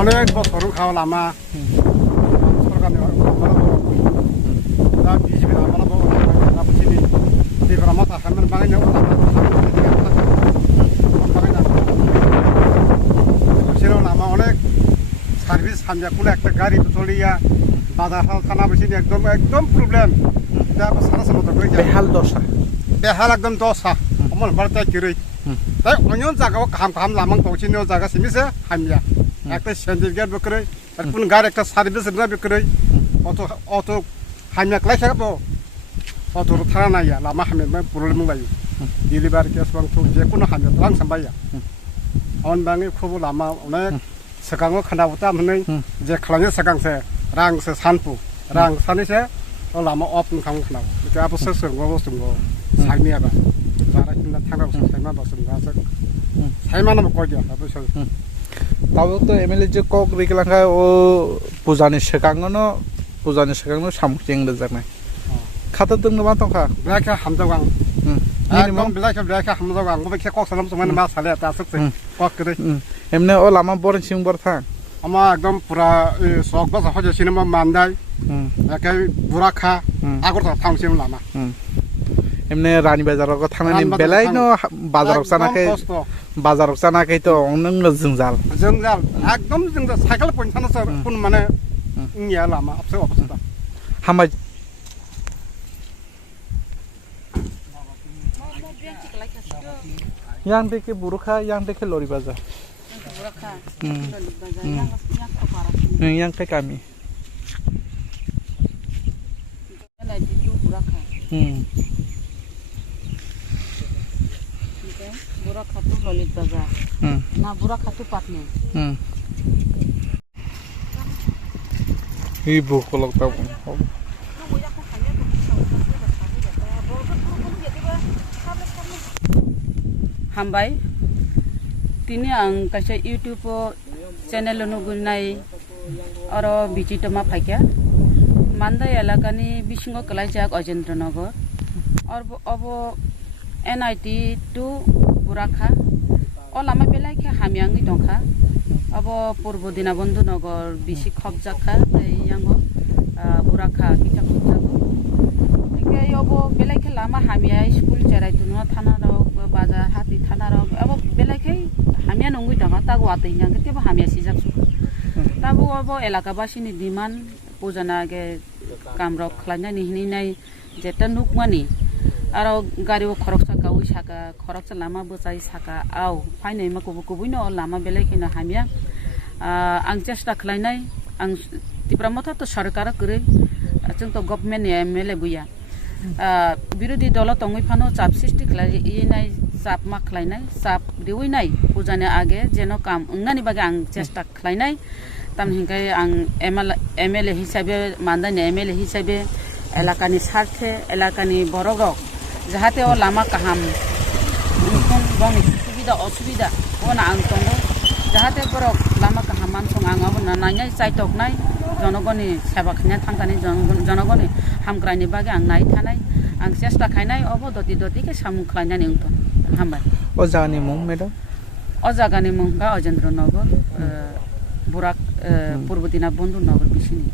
অনেক বছর খাওয়া লামা সরকারনি दा बिजिबि लामालाबो लाबोसिनि दैफोरा मा थाखामोन बागायनो सेराव लामा अनेक सार्भिस हान्जाखौनो একটা গাড়ি চলিয়া বাজার থানা বসিনি একদম প্রবলেম दा সারা সারা তো বেহাল একদম দশা অমল বারতা কিরই তাই অন্য জায়গাও খাম লামাং পৌঁছিনো জায়গা সিমিছে হামিয়া একটা সেন্টার গেট বকরে আর কোন গাড়ি একটা সার্ভিস না বকরে অত হামিয়া ক্লাই থাকবো অত থানা নাইয়া লামা হামিয়া প্রবলেম লাयो ডিলিভারি কেস বাং তো যে কোনো হামিয়া লাং সামবাया অন বাঙে খবর লাमा অনেক सगाङो खोनाबोता मोनै जे खालामनो सगांसे रांसे सानपु रां सानैसे लामा अफ नखां खोनाबो बेखौ आबोसो सोंगो बसुंगो साइनियाबा बारा किना थांगा साइमा बसुंगासो साइमाना कयदिया आबोसो ताबो तो एमएलए जे कक रिकलांगा ओ पुजानि सगांनो सामुजें रजानाय खाता दोंनो मा तंखा ब्लाका हामदावां एकदम ब्लाका हामदावां बेखे कक सालाम समाने मा साले तासो कक करे एमने ओ लामा बर सिं बर था आमा एकदम पूरा सक बस हजे सिनेमा मानदाय एके बुराखा आगर थांसिम लामा एमने रानी बाजाराव थांनानै बेलाय न बाजाराव जानाखै तो नों जोंजाल एकदम जों साइकेल पइन्टानो सर कुन माने इया लामा अपसे अबस्था हामा yang deke buruka yang deke lori bazaar yang ke kami Burakha tu lolit bazaar na burakha tu patne ibu kolok tahu हामबाय तिनी आं कासे यूट्यूब चैनल नुगुनाय आरो बिचिटमा फाइका मानदा एलाकानि बिसिंग कलाइजाक अजेन्द्रनगर और अब एनआईटी टू बुराखा ओ लामा बेलायखे हामियांगि दंखा अब पूर्व दीनबंधु नगर बिसि खबजाखा यांगो बुराखा किचा खबजागो एके अब बेलायखे लामा हामिया स्कुल चेरायतुनो थानाराव बाजार हाति थानाराव अब बेलायखे हामिया नंगुइ दंगा तागो आतैंगा केबो हामिया सिजाकसु ताबो अब एलाकाबासिनि डिमान्ड पुजानागे कामरक खलायनाय निहिनाय जेता नुकमानि आरो गारियाव खरकसा गावै साका खरकसा लामा बोचाय साका आव फायनाय माखौबो गुबुनो लामा बेलायखेनो हामिया आं चेष्टा खलायनाय आं तिप्रामथा तो सरकार करे जों तो गभर्नमेन्ट एमएलए बुया बिरोधी दल तंगै फानो चाप सृष्टि खलायनाय चाप मा खलायनाय चाप देवैनाय पुजाने आगे जेनो काम अंगनानि बागे आं चेष्टा खलायनाय तामहिंखाय आं एमएलए हिसाबै मानदानि एमएलए हिसाबै एलाकानि सार्थे एलाकानि बरगरक जाहाथे ओ लामा काहाम बंनि सुबिदा असुबिदा ओना आं तंगो जाहाथे बरक लामा काहाम मानसं आंगाबो नायनाय चाइटकनाय जनगणनि सेवा खालामनाय थांखानि जनगणनि हामग्रानि बागे आं नाय थानाय आं चेष्टा खायनाय अब दति के सामु खालायनानै उंथन हामबाय ओ जागानि मुं मेडम ओ जागानि मुंगा अजेन्द्रनगर बुराक पूर्व दीनबंधु नगर बिसिनि